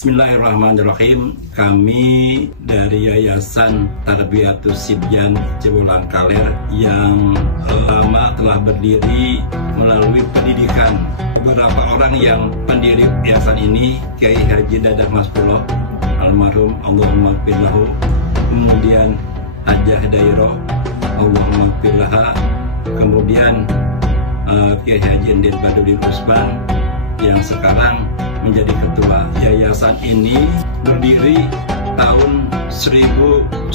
Bismillahirrahmanirrahim. Kami dari Yayasan Tarbiyatus Sibyan Cibulang Kaler yang lama telah berdiri melalui pendidikan. Beberapa orang yang pendiri yayasan ini, Kiai Haji Dadah Maspuloh almarhum, Allahumma gfirlahu, kemudian Hajah Dairo, Allahumma gfirlaha, kemudian Kiai Haji Endin Badudin Usman yang sekarang menjadi ketua. Yayasan ini berdiri tahun 1992.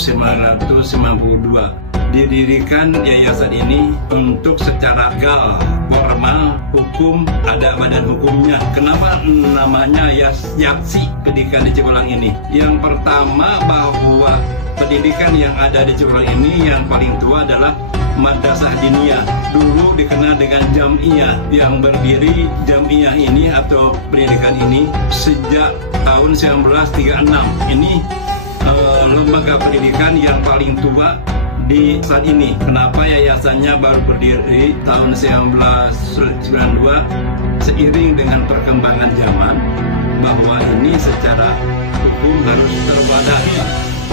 Didirikan yayasan ini untuk secara legal, formal, hukum, ada badan hukumnya. Kenapa namanya YASI pendidikan di Cibulang ini? Yang pertama, bahwa pendidikan yang ada di Cibulang ini yang paling tua adalah Madrasah Diniyah. Dulu dikenal dengan Jam'iyah, yang berdiri Jam'iyah ini atau pendidikan ini sejak tahun 1936. Ini lembaga pendidikan yang paling tua di saat ini. Kenapa yayasannya baru berdiri tahun 1992? Seiring dengan perkembangan zaman, bahwa ini secara hukum harus terwadahi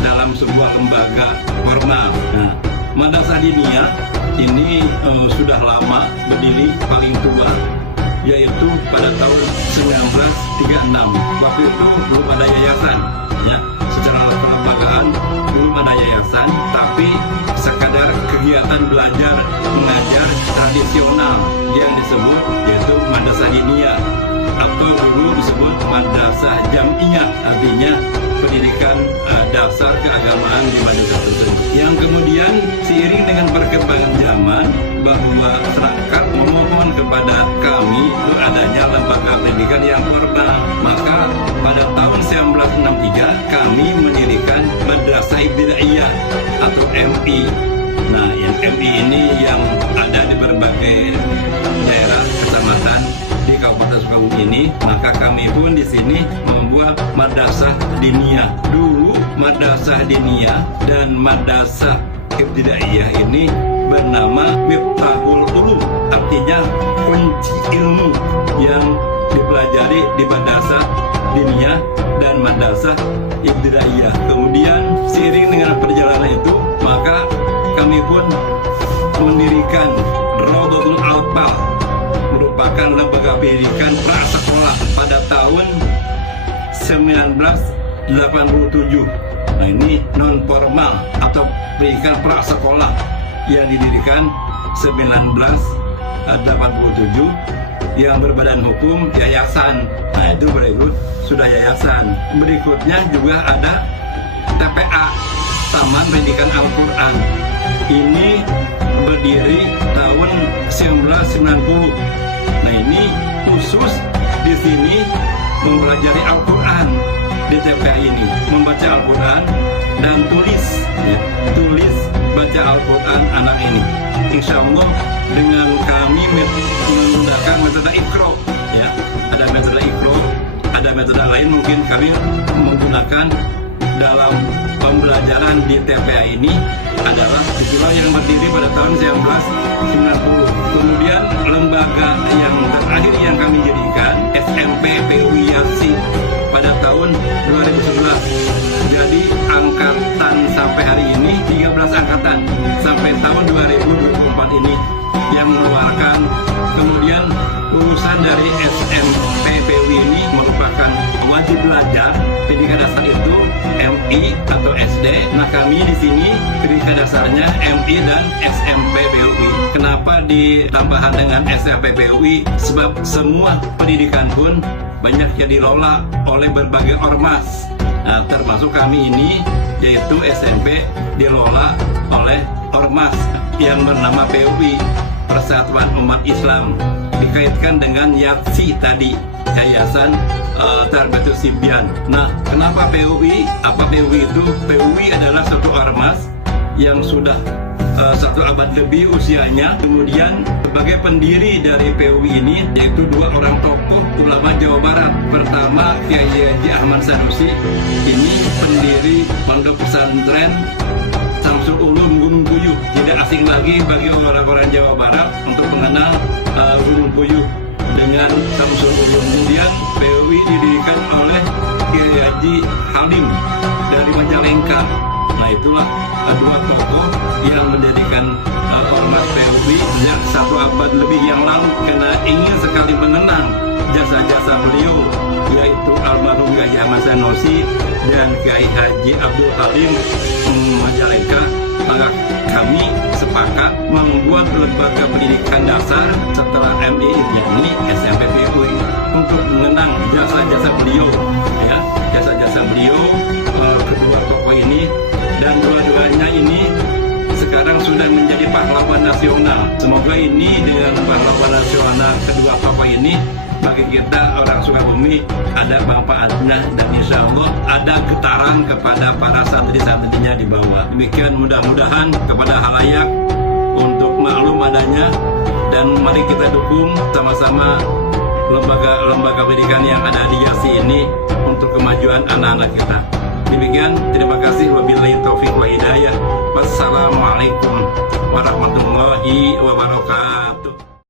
dalam sebuah lembaga formal. Nah, Madrasah Diniyah ini sudah lama berdiri, paling tua, yaitu pada tahun 1936. Waktu itu belum ada yayasan, ya. Secara kelembagaan belum ada yayasan, tapi sekadar kegiatan belajar mengajar tradisional yang disebut yaitu Madrasah Diniyah, atau dulu disebut Madrasah Jam'iyah, artinya pendidikan dasar keagamaan di madrasah tersebut. Yang kemudian seiring dengan perkembangan zaman, bahwa masyarakat memohon kepada kami untuk adanya lembaga pendidikan yang formal, maka pada tahun 1963 kami mendirikan Madrasah Ibtidaiyah atau MI. Nah, yang MI ini yang ada di berbagai daerah kecamatan di Kabupaten Sukabumi ini, maka kami pun di sini membuat Madrasah Diniyah. Dulu Madrasah Diniyah dan Madrasah Ibtidaiyah ini bernama Miftahul Ulum, artinya kunci ilmu yang dipelajari di Madrasah Diniyah dan Madrasah Ibtidaiyah. Kemudian seiring dengan perjalanan itu, maka kami pun mendirikan Raudhatul Atfal, merupakan lembaga pendidikan prasekolah pada tahun 1987. Nah, ini non formal atau pendidikan prasekolah yang didirikan 1987 yang berbadan hukum yayasan. Nah, itu berikut sudah yayasan. Berikutnya juga ada TPA, Taman Pendidikan Al-Quran. Ini berdiri tahun 1990. Nah, ini khusus di sini mempelajari Al-Quran di TPA ini, membaca Al-Quran dan tulis, ya, tulis baca Al-Quran anak ini. Insya Allah dengan kami menggunakan metode Iqra, ya, ada metode Iqra, ada metode lain mungkin kami menggunakan dalam pembelajaran di TPA ini adalah itulah yang berdiri pada tahun 1990. Kemudian lembaga yang terakhir yang kami jadikan SMP PUI YASI pada tahun 2011. Jadi angkatan sampai hari ini 13 angkatan sampai tahun 2024 ini yang mengeluarkan. Kemudian lulusan dari SMP PUI ini merupakan wajib belajar pendidikan dasar itu MI atau SD. Nah, kami di sini pendidikan dasarnya MI dan SMP PUI. Kenapa ditambahan dengan SMP PUI? Sebab semua pendidikan pun banyak yang dikelola oleh berbagai ormas. Nah, termasuk kami ini, yaitu SMP dikelola oleh ormas yang bernama PUI, Persatuan Umat Islam, dikaitkan dengan YASI tadi, Yayasan Tarbiyatus Sibyan. Nah, kenapa PUI? Apa PUI itu? PUI adalah satu ormas yang sudah 1 abad lebih usianya. Kemudian sebagai pendiri dari PUI ini yaitu 2 orang tokoh ulama Jawa Barat. Pertama, Kiai Haji Ahmad Sanusi, ini pendiri Pondok Pesantren Samsul Ulum Gunung Puyuh. Tidak asing lagi bagi orang-orang Jawa Barat untuk mengenal Gunung Puyuh. dengan Samsul Ulum. Kemudian PUI didirikan oleh Kiai Haji Halim dari Majalengka. Nah itulah dua tokoh yang mendirikan ormas PUI sejak 1 abad lebih yang lalu, karena ingin sekali mengenang jasa-jasa beliau, yaitu almarhum Kiai Ahmad Sanusi dan Kiai Haji Abdul Halim Majalengka. Maka kami sepakat membuat lembaga pendidikan dasar setelah MI, yakni SMP PUI, untuk mengenang jasa-jasa beliau, ya, jasa-jasa beliau kedua tokoh ini, dan dua-duanya ini sekarang sudah menjadi pahlawan nasional. Semoga ini dengan pahlawan nasional kedua tokoh ini bagi kita orang Sukabumi ada manfaatnya, dan insya Allah ada getaran kepada para santri-santrinya di bawah. Demikian, mudah-mudahan kepada halayak untuk maklum adanya, dan mari kita dukung sama-sama lembaga pendidikan yang ada di Yasi ini untuk kemajuan anak-anak kita. Demikian, terima kasih. Wabillahi taufiq wa hidayah. Wassalamualaikum warahmatullahi wabarakatuh.